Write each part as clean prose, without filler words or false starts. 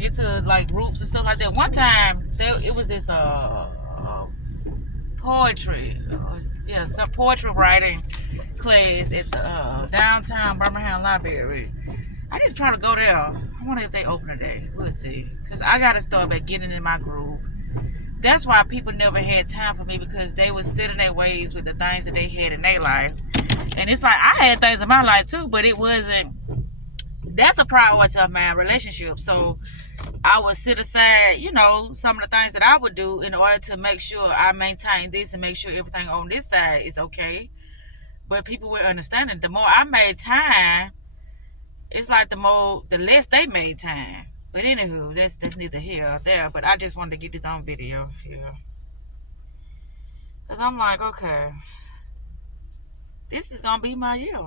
get to like groups and stuff like that. One time it was this poetry, some poetry writing class at the downtown Birmingham Library. I need to try to go there. I wonder if they open today. We'll see. Because I got to start back getting in my groove. That's why people never had time for me, because they was set in their ways with the things that they had in their life. And it's like, I had things in my life too, but it wasn't. That's a priority of my relationship. So I would set aside, some of the things that I would do in order to make sure I maintain this and make sure everything on this side is okay. But people were understanding. The more I made time, it's like the less they made time. But anywho, that's neither here or there. But I just wanted to get this on video here. Because I'm like, okay, this is going to be my year.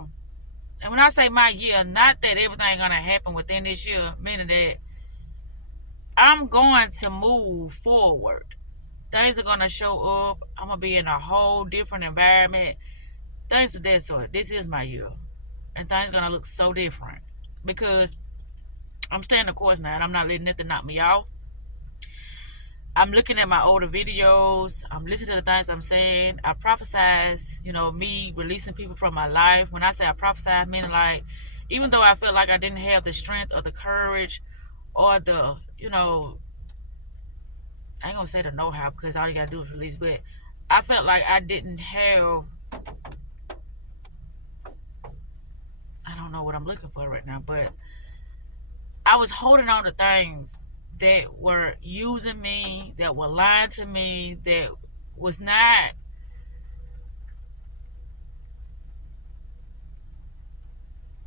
And when I say my year, not that everything going to happen within this year, meaning that I'm going to move forward. Things are going to show up. I'm going to be in a whole different environment. Things of that sort. This is my year. And things are going to look so different. Because I'm staying the course now, and I'm not letting nothing knock me off. I'm looking at my older videos. I'm listening to the things I'm saying. I prophesize, me releasing people from my life. When I say I prophesize, meaning like, even though I felt like I didn't have the strength or the courage or the, I ain't gonna say the know-how, because all you gotta do is release, but I felt like I didn't have, I don't know what I'm looking for right now, but I was holding on to things that were using me, that were lying to me, that was not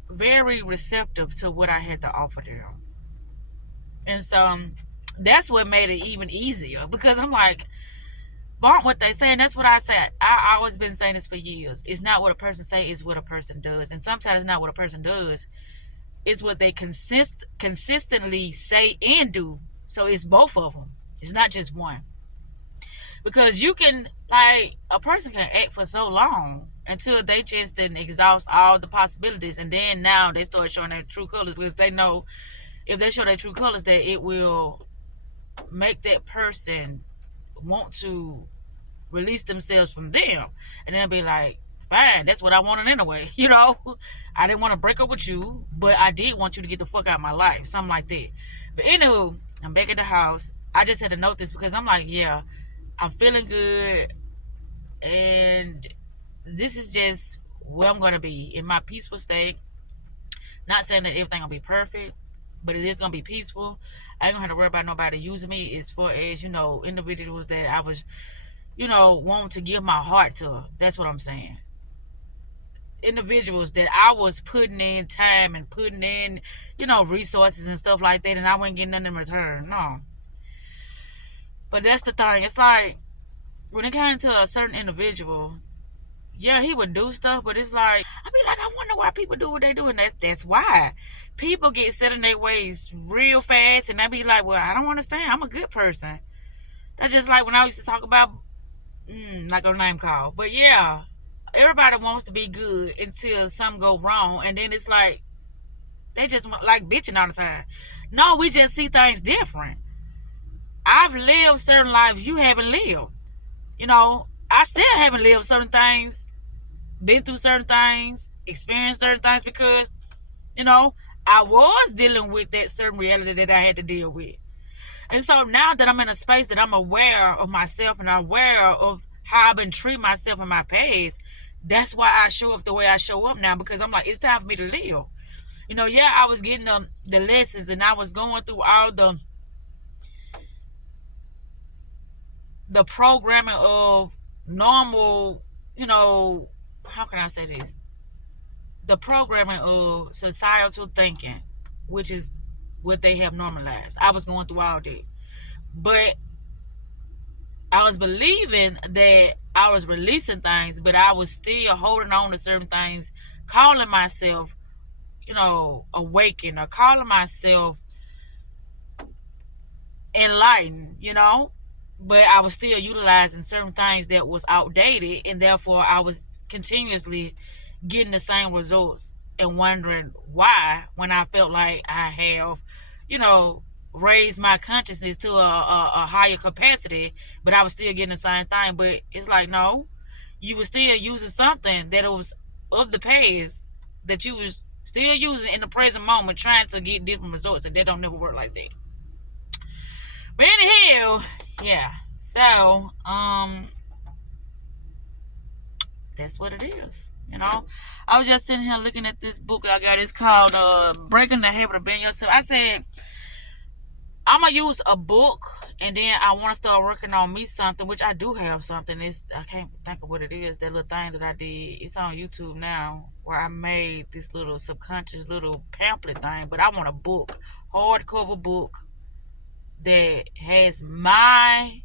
very receptive to what I had to offer them. And so that's what made it even easier, because I'm like, aren't what they say, and that's what I said. I always been saying this for years. It's not what a person say, it's what a person does. And sometimes it's not what a person does, it's what they consistently say and do. So it's both of them. It's not just one. Because you can, like, a person can act for so long until they just didn't exhaust all the possibilities, and then now they start showing their true colors, because they know if they show their true colors that it will make that person want to release themselves from them, and then be like, fine, that's what I wanted anyway. I didn't want to break up with you, but I did want you to get the fuck out of my life, something like that. But anywho, I'm back at the house. I just had to note this because I'm like, yeah, I'm feeling good, and this is just where I'm gonna be, in my peaceful state. Not saying that everything gonna be perfect, but it is gonna be peaceful. I ain't gonna have to worry about nobody using me as far as, individuals that I was, wanting to give my heart to. That's what I'm saying. Individuals that I was putting in time and putting in, resources and stuff like that, and I wasn't getting nothing in return. No. But that's the thing. It's like, when it came to a certain individual, yeah, he would do stuff, but it's like, I be like, I wonder why people do what they do, and that's why. People get set in their ways real fast, and I be like, well, I don't understand. I'm a good person. That's just like when I used to talk about, not gonna name call, but yeah, everybody wants to be good until something go wrong, and then it's like, they just like bitching all the time. No, we just see things different. I've lived certain lives you haven't lived. I still haven't lived certain things, been through certain things, experienced certain things, because, I was dealing with that certain reality that I had to deal with. And so now that I'm in a space that I'm aware of myself and aware of how I've been treating myself in my past, that's why I show up the way I show up now, because I'm like, it's time for me to live. Yeah, I was getting the lessons, and I was going through all the programming of normal, how can I say this? The programming of societal thinking, which is what they have normalized. I was going through all that. But I was believing that I was releasing things, but I was still holding on to certain things, calling myself, awakened, or calling myself enlightened, but I was still utilizing certain things that was outdated, and therefore I was continuously getting the same results and wondering why, when I felt like I have, raise my consciousness to a higher capacity, but I was still getting the same thing. But it's like, no, you were still using something that was of the past that you was still using in the present moment, trying to get different results, and that don't never work like that. But anyhow, yeah. So, that's what it is. I was just sitting here looking at this book I got. It's called Breaking the Habit of Being Yourself. I said, I'm gonna use a book, and then I want to start working on me something, which I do have something. I can't think of what it is. That little thing that I did. It's on YouTube now, where I made this little subconscious little pamphlet thing. But I want a book, hardcover book, that has my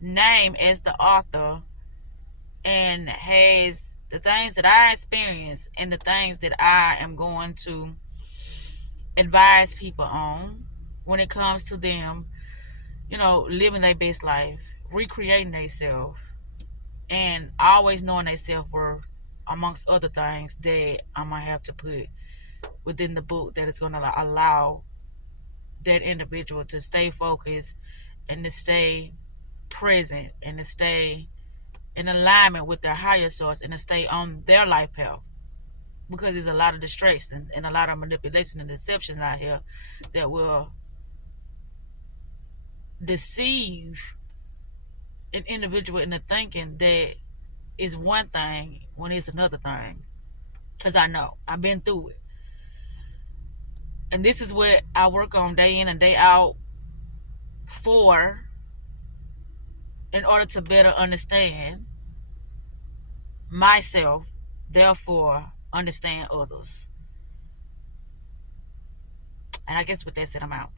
name as the author, and has the things that I experienced and the things that I am going to advise people on when it comes to them, living their best life, recreating themselves, and always knowing their self-worth, amongst other things that I'm going to have to put within the book that is going to allow that individual to stay focused and to stay present and to stay in alignment with their higher source and to stay on their life path. Because there's a lot of distraction and a lot of manipulation and deception out here that will deceive an individual into thinking that is one thing when it's another thing. Because I know, I've been through it. And this is what I work on day in and day out in order to better understand myself, therefore understand others. And I guess with that said, I'm out.